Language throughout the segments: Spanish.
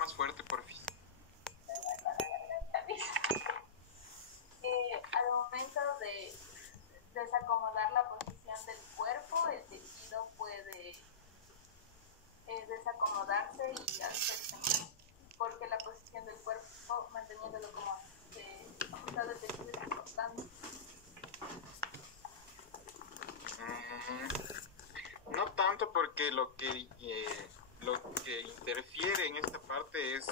más fuerte, porfis. Al momento de desacomodar la posición del cuerpo, el tejido puede desacomodarse y hacerse más, porque la posición del cuerpo, manteniéndolo como ajustado, el tejido es importante. No tanto, porque lo que interfiere en esta parte es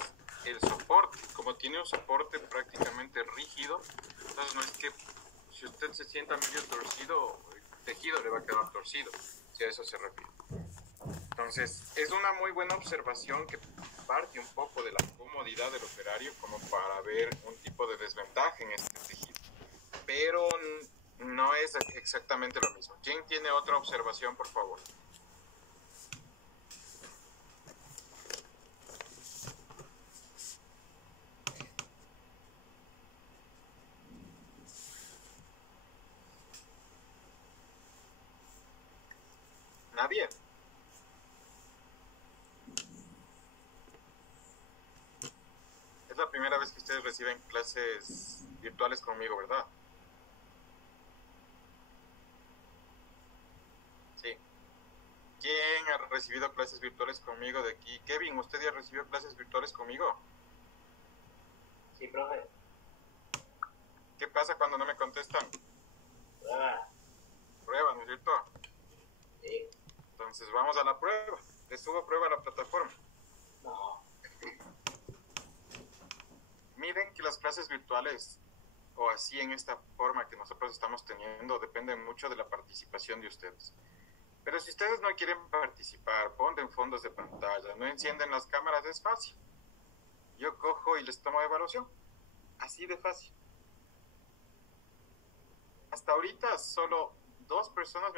el soporte. Como tiene un soporte prácticamente rígido, entonces no es que si usted se sienta medio torcido, el tejido le va a quedar torcido, si a eso se refiere. Entonces, es una muy buena observación que parte un poco de la comodidad del operario como para ver un tipo de desventaja en este tejido. Pero no es exactamente lo mismo. ¿Quién tiene otra observación, por favor? ¿Nadie? Es la primera vez que ustedes reciben clases virtuales conmigo, ¿verdad? Sí. ¿Quién ha recibido clases virtuales conmigo de aquí? Kevin, ¿usted ya recibió clases virtuales conmigo? Sí, profe. ¿Qué pasa cuando no me contestan? Prueba. Prueba, ¿no es cierto? Sí. Entonces vamos a la prueba. Les subo prueba a la plataforma. No. Miren que las clases virtuales, o así en esta forma que nosotros estamos teniendo, dependen mucho de la participación de ustedes. Pero si ustedes no quieren participar, ponen fondos de pantalla, no encienden las cámaras, es fácil. Yo cojo y les tomo evaluación. Así de fácil. Hasta ahorita solo 2 personas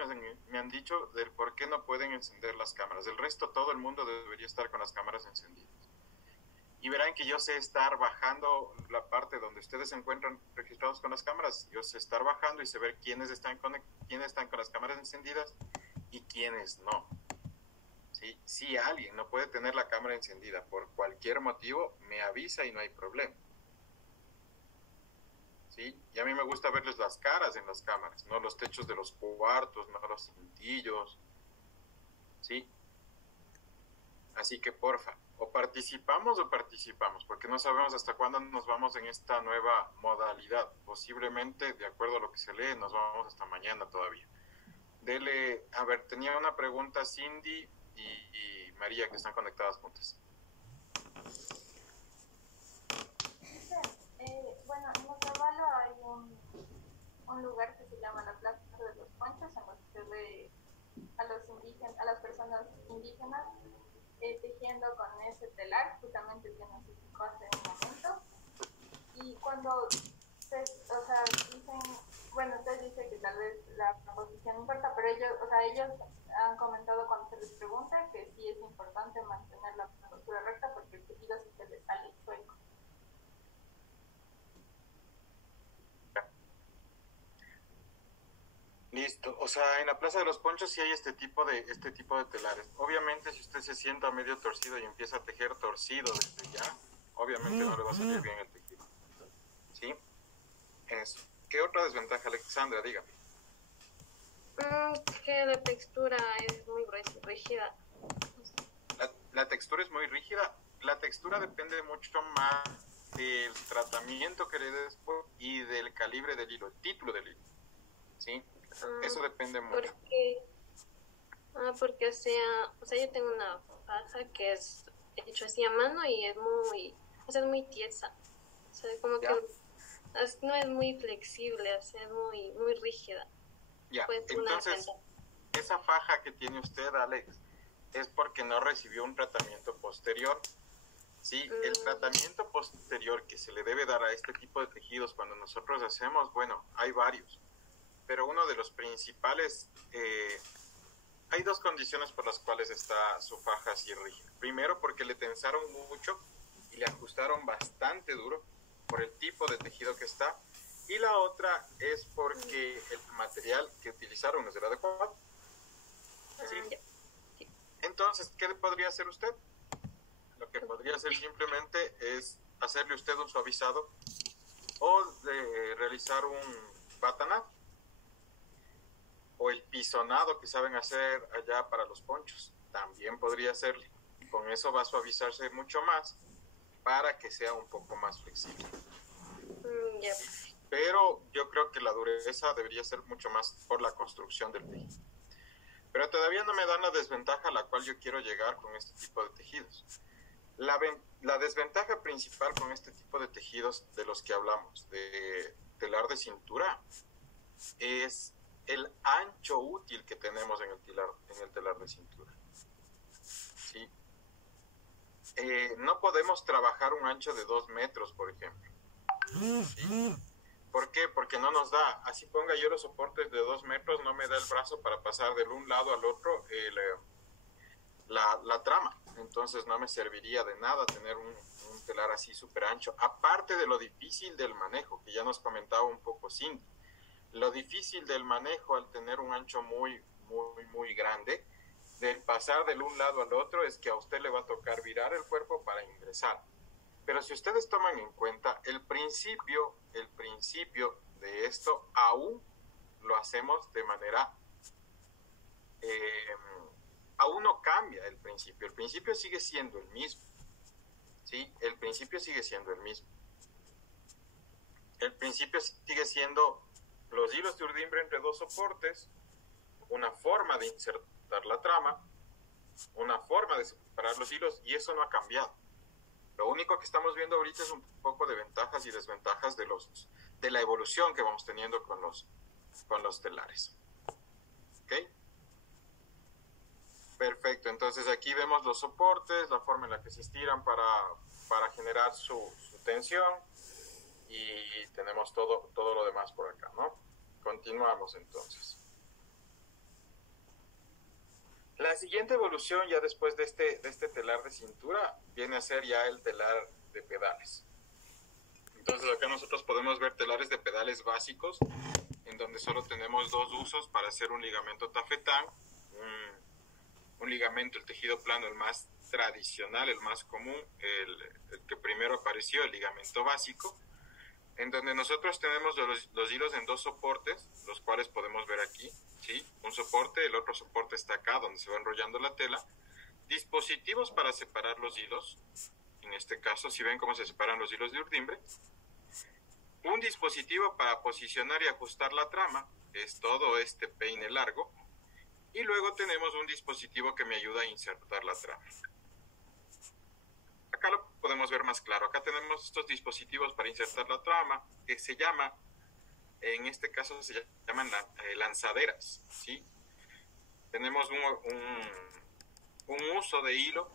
me han dicho del por qué no pueden encender las cámaras. Del resto, todo el mundo debería estar con las cámaras encendidas. Y verán que yo sé estar bajando la parte donde ustedes se encuentran registrados con las cámaras. Yo sé estar bajando y sé ver quiénes están con las cámaras encendidas y quiénes no. ¿Sí? Si alguien no puede tener la cámara encendida por cualquier motivo, me avisa y no hay problema. ¿Sí? Y a mí me gusta verles las caras en las cámaras, no los techos de los cuartos, no los cintillos. ¿Sí? Así que porfa, o participamos, porque no sabemos hasta cuándo nos vamos en esta nueva modalidad. Posiblemente, de acuerdo a lo que se lee, nos vamos hasta mañana todavía. Dele, a ver, tenía una pregunta Cindy y María, que están conectadas juntas. Bueno, en Otavalo hay un lugar que se llama la Plaza de los Ponchos, en donde se ve a las personas indígenas tejiendo con ese telar, justamente el que nos explicó hace un momento. Y cuando dicen, bueno, usted dice que tal vez la posición no importa, pero ellos han comentado cuando se les pregunta que sí es importante mantener la postura recta porque el tejido sí se le sale chueco. Listo, o sea, en la Plaza de los Ponchos sí hay este tipo de telares. Obviamente, si usted se sienta medio torcido y empieza a tejer torcido desde ya, obviamente no le va a salir bien el tejido. ¿Sí? Eso. ¿Qué otra desventaja, Alexandra? Dígame. Que la textura es muy rígida. La textura es muy rígida. La textura depende mucho más del tratamiento que le des después y del calibre del hilo, el título del hilo. ¿Sí? Eso depende mucho. Porque o sea, yo tengo una faja que es hecho así a mano y es muy tiesa. O sea, como ¿Ya? que no es muy flexible, o sea, es muy rígida. Ya, Pues entonces, esa faja que tiene usted, Alex, es porque no recibió un tratamiento posterior. Sí, el tratamiento posterior que se le debe dar a este tipo de tejidos cuando nosotros hacemos, bueno, hay varios, pero uno de los principales, hay 2 condiciones por las cuales está su faja así rígida. Primero, porque le tensaron mucho y le ajustaron bastante duro por el tipo de tejido que está. Y la otra es porque el material que utilizaron no es el adecuado. ¿Sí? Entonces, ¿qué podría hacer usted? Lo que podría hacer simplemente es hacerle usted un suavizado o de realizar un batanado o el pisonado que saben hacer allá para los ponchos. También podría hacerle. Con eso va a suavizarse mucho más para que sea un poco más flexible. Ya. Pero yo creo que la dureza debería ser mucho más por la construcción del tejido. Pero todavía no me dan la desventaja a la cual yo quiero llegar con este tipo de tejidos. La desventaja principal con este tipo de tejidos de los que hablamos, de telar de cintura, es el ancho útil que tenemos en el telar de cintura. ¿Sí? No podemos trabajar un ancho de 2 metros, por ejemplo. ¿Sí? ¿Por qué? Porque no nos da. Así ponga yo los soportes de 2 metros, no me da el brazo para pasar de un lado al otro la trama. Entonces no me serviría de nada tener un telar así súper ancho. Aparte de lo difícil del manejo, que ya nos comentaba un poco Cindy. Lo difícil del manejo al tener un ancho muy, muy, muy grande, del pasar del un lado al otro, es que a usted le va a tocar virar el cuerpo para ingresar. Pero si ustedes toman en cuenta el principio de esto, aún lo hacemos de manera, aún no cambia el principio sigue siendo el mismo, ¿sí? El principio sigue siendo el mismo. El principio sigue siendo los hilos de urdimbre entre dos soportes, una forma de insertar la trama, una forma de separar los hilos, y eso no ha cambiado. Lo único que estamos viendo ahorita es un poco de ventajas y desventajas de la evolución que vamos teniendo con los telares. ¿Ok? Perfecto, entonces aquí vemos los soportes, la forma en la que se estiran para generar su tensión, y tenemos todo lo demás por acá, ¿no? Continuamos entonces. La siguiente evolución ya después de este telar de cintura viene a ser ya el telar de pedales. Entonces acá nosotros podemos ver telares de pedales básicos, en donde solo tenemos dos usos para hacer un ligamento tafetán, un ligamento, el tejido plano, el más tradicional, el más común, el que primero apareció, el ligamento básico, en donde nosotros tenemos los hilos en dos soportes, los cuales podemos ver aquí, ¿sí? Un soporte, el otro soporte está acá, donde se va enrollando la tela. Dispositivos para separar los hilos, en este caso, si ven cómo se separan los hilos de urdimbre. Un dispositivo para posicionar y ajustar la trama, es todo este peine largo. Y luego tenemos un dispositivo que me ayuda a insertar la trama. Acá lo podemos ver más claro. Acá tenemos estos dispositivos para insertar la trama, que se llama, en este caso se llaman lanzaderas, ¿sí? Tenemos un uso de hilo,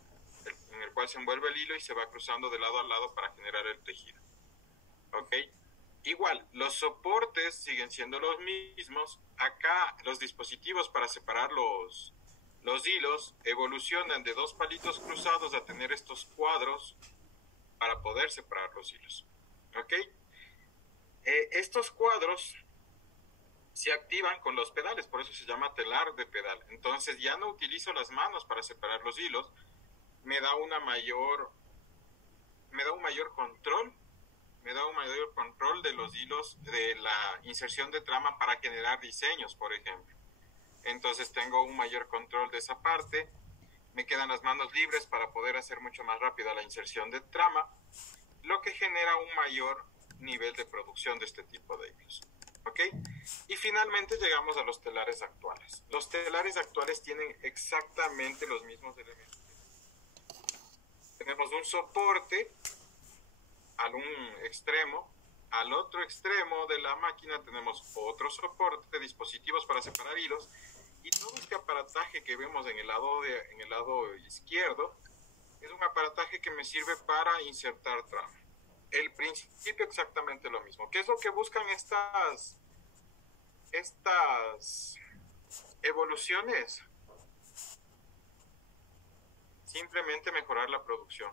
en el cual se envuelve el hilo y se va cruzando de lado a lado para generar el tejido. ¿Ok? Igual, los soportes siguen siendo los mismos. Acá los dispositivos para separar los hilos evolucionan de dos palitos cruzados a tener estos cuadros para poder separar los hilos. ¿Ok? Estos cuadros se activan con los pedales, por eso se llama telar de pedal. Entonces ya no utilizo las manos para separar los hilos, me da un mayor control de los hilos, de la inserción de trama para generar diseños, por ejemplo. Entonces tengo un mayor control de esa parte, me quedan las manos libres para poder hacer mucho más rápida la inserción de trama, lo que genera un mayor nivel de producción de este tipo de hilos. ¿Ok? Y finalmente llegamos a los telares actuales. Los telares actuales tienen exactamente los mismos elementos. Tenemos un soporte al un extremo, al otro extremo de la máquina tenemos otro soporte, dispositivos para separar hilos, y todo este aparataje que vemos en el lado izquierdo es un aparataje que me sirve para insertar trama. El principio exactamente lo mismo. ¿Qué es lo que buscan estas evoluciones? Simplemente mejorar la producción.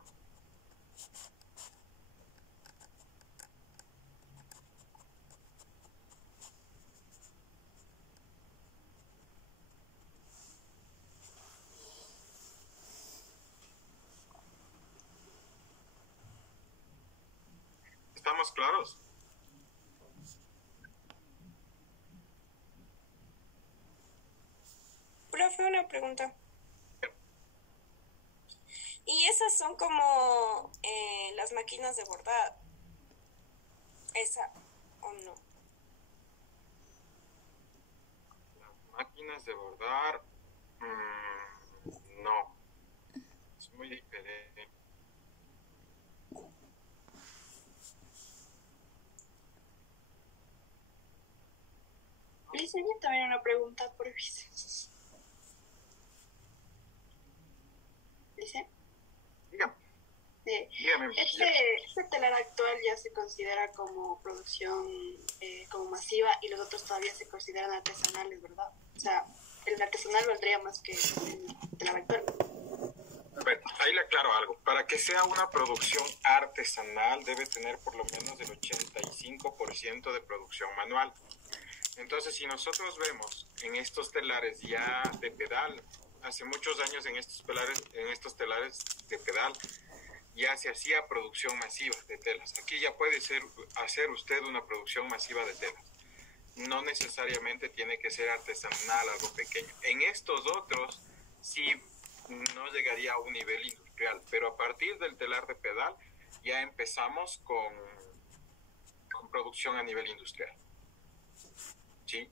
¿Estamos claros? Profe, una pregunta. ¿Y esas son como las máquinas de bordar? ¿Esa o no? Las máquinas de bordar, no, es muy diferente. Lice, yo también una pregunta, por Lice. Dígame, Sí. dígame. Este telar actual ya se considera como producción como masiva y los otros todavía se consideran artesanales, ¿verdad? O sea, el artesanal valdría más que el telar actual. A ver, ahí le aclaro algo. Para que sea una producción artesanal debe tener por lo menos el 85% de producción manual. Entonces, si nosotros vemos en estos telares ya de pedal, hace muchos años en estos telares de pedal ya se hacía producción masiva de telas. Aquí ya puede hacer usted una producción masiva de telas. No necesariamente tiene que ser artesanal, algo pequeño. En estos otros sí no llegaría a un nivel industrial, pero a partir del telar de pedal ya empezamos con producción a nivel industrial. ¿Sí?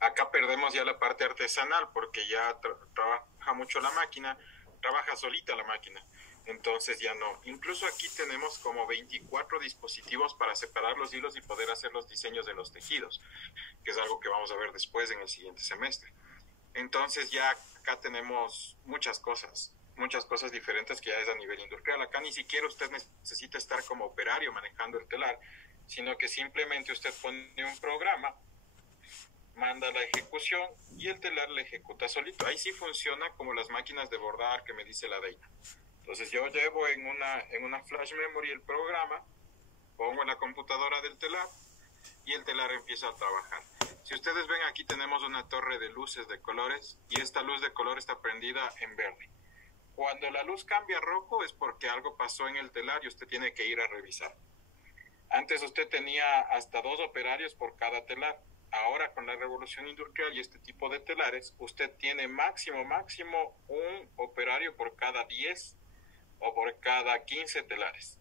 Acá perdemos ya la parte artesanal porque ya trabaja mucho la máquina, trabaja solita la máquina. Entonces ya no. Incluso aquí tenemos como 24 dispositivos para separar los hilos y poder hacer los diseños de los tejidos, que es algo que vamos a ver después en el siguiente semestre. Entonces ya acá tenemos muchas cosas diferentes que ya es a nivel industrial. Acá ni siquiera usted necesita estar como operario manejando el telar, sino que simplemente usted pone un programa, manda la ejecución y el telar le ejecuta solito. Ahí sí funciona como las máquinas de bordar que me dice la Deina. Entonces yo llevo en una flash memory el programa, pongo en la computadora del telar y el telar empieza a trabajar. Si ustedes ven, aquí tenemos una torre de luces de colores y esta luz de color está prendida en verde. Cuando la luz cambia a rojo es porque algo pasó en el telar y usted tiene que ir a revisar. Antes usted tenía hasta 2 operarios por cada telar. Ahora con la revolución industrial y este tipo de telares, usted tiene máximo un operario por cada 10 o por cada 15 telares.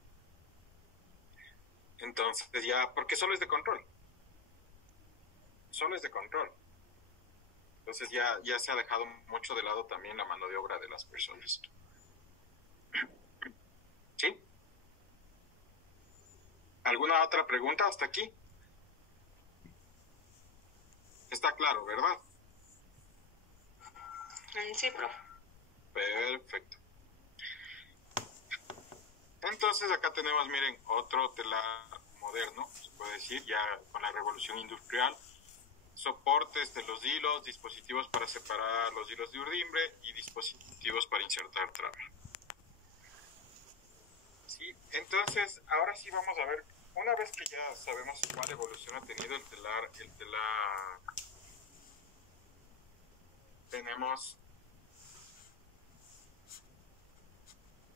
Entonces ya, porque solo es de control. Entonces ya se ha dejado mucho de lado también la mano de obra de las personas. ¿Sí? ¿Alguna otra pregunta hasta aquí? Está claro, ¿verdad? Sí, profe. Perfecto. Entonces acá tenemos, miren, otro telar moderno, se puede decir, ya con la revolución industrial. Soportes de los hilos, dispositivos para separar los hilos de urdimbre y dispositivos para insertar traba. Sí, entonces ahora sí vamos a ver, una vez que ya sabemos cuál evolución ha tenido el telar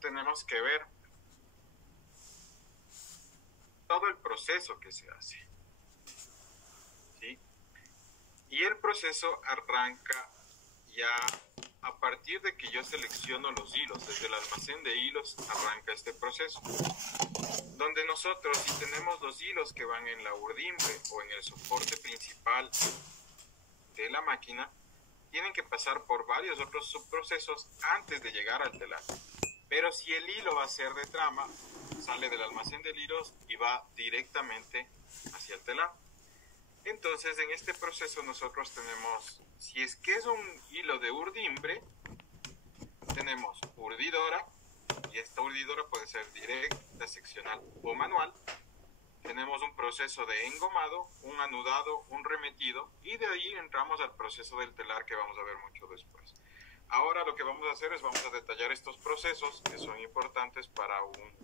tenemos que ver todo el proceso que se hace. ¿Sí? Y el proceso arranca ya a partir de que yo selecciono los hilos. Desde el almacén de hilos arranca este proceso. Donde nosotros, si tenemos los hilos que van en la urdimbre o en el soporte principal de la máquina, tienen que pasar por varios otros subprocesos antes de llegar al telar. Pero si el hilo va a ser de trama, sale del almacén de hilos y va directamente hacia el telar. Entonces, en este proceso nosotros tenemos, si es que es un hilo de urdimbre, tenemos urdidora, y esta urdidora puede ser directa, seccional o manual. Tenemos un proceso de engomado, un anudado, un remetido, y de ahí entramos al proceso del telar que vamos a ver mucho después. Ahora lo que vamos a hacer es vamos a detallar estos procesos que son importantes para un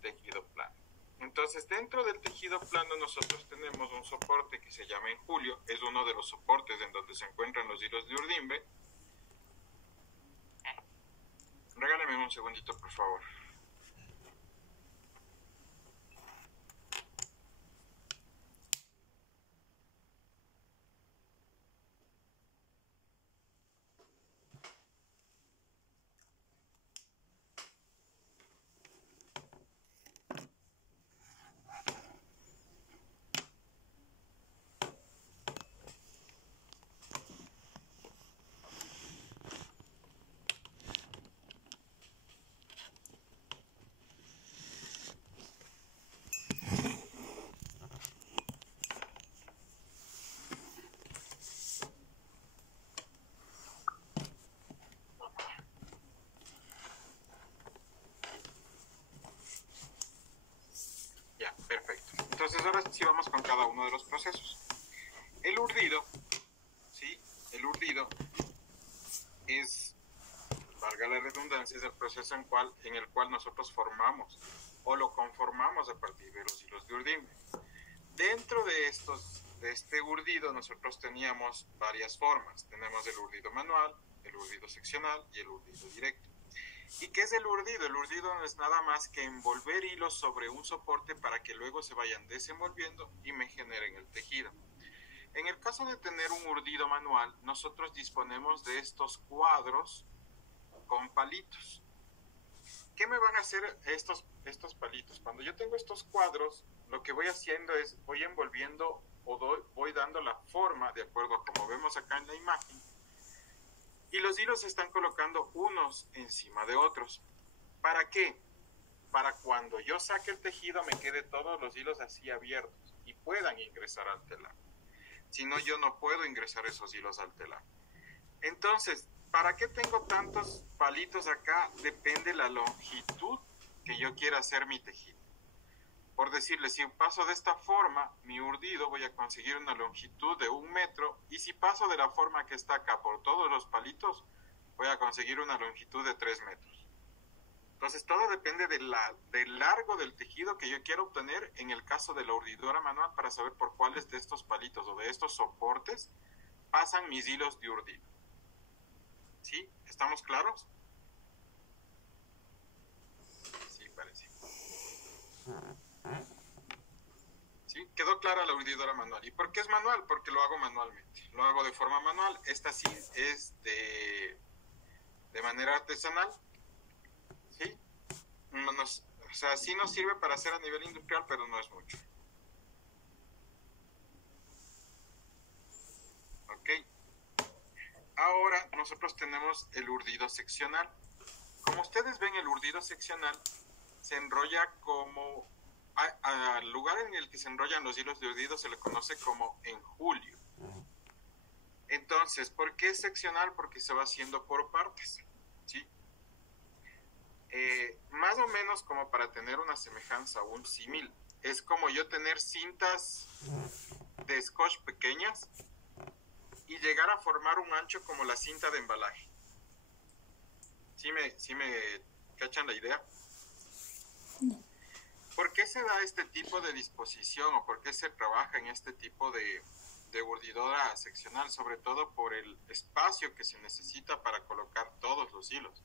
tejido plano. Entonces, dentro del tejido plano nosotros tenemos un soporte que se llama enjulio, es uno de los soportes en donde se encuentran los hilos de urdimbre. Regáleme un segundito, por favor. Entonces ahora sí vamos con cada uno de los procesos. El urdido, ¿sí? El urdido es, valga la redundancia, es el proceso en el cual nosotros formamos o lo conformamos a partir de los hilos de urdimbre. Dentro de este urdido nosotros teníamos varias formas. Tenemos el urdido manual, el urdido seccional y el urdido directo. ¿Y qué es el urdido? El urdido no es nada más que envolver hilos sobre un soporte para que luego se vayan desenvolviendo y me generen el tejido. En el caso de tener un urdido manual, nosotros disponemos de estos cuadros con palitos. ¿Qué me van a hacer estos palitos? Cuando yo tengo estos cuadros, lo que voy haciendo es, voy envolviendo o voy dando la forma de acuerdo a como vemos acá en la imagen. Y los hilos se están colocando unos encima de otros. ¿Para qué? Para cuando yo saque el tejido me quede todos los hilos así abiertos y puedan ingresar al telar. Si no, yo no puedo ingresar esos hilos al telar. Entonces, ¿para qué tengo tantos palitos acá? Depende la longitud que yo quiera hacer mi tejido. Por decirle, si paso de esta forma, mi urdido, voy a conseguir una longitud de 1 metro, y si paso de la forma que está acá por todos los palitos, voy a conseguir una longitud de 3 metros. Entonces, todo depende del largo del tejido que yo quiero obtener en el caso de la urdidora manual para saber por cuáles de estos palitos o de estos soportes pasan mis hilos de urdido. ¿Sí? ¿Estamos claros? Sí, parece. ¿Sí? Quedó clara la urdidora manual. ¿Y por qué es manual? Porque lo hago manualmente. Lo hago de forma manual. Esta sí es de manera artesanal. ¿Sí? O sea, sí nos sirve para hacer a nivel industrial, pero no es mucho. ¿Ok? Ahora nosotros tenemos el urdido seccional. Como ustedes ven, el urdido seccional se enrolla como... al lugar en el que se enrollan los hilos de urdido se le conoce como enjulio. Entonces, ¿por qué es seccional? Porque se va haciendo por partes, ¿sí? Más o menos como para tener una semejanza o un símil. Es como yo tener cintas de scotch pequeñas y llegar a formar un ancho como la cinta de embalaje. ¿Sí me cachan la idea? ¿Por qué se da este tipo de disposición o por qué se trabaja en este tipo de urdidora seccional? Sobre todo por el espacio que se necesita para colocar todos los hilos.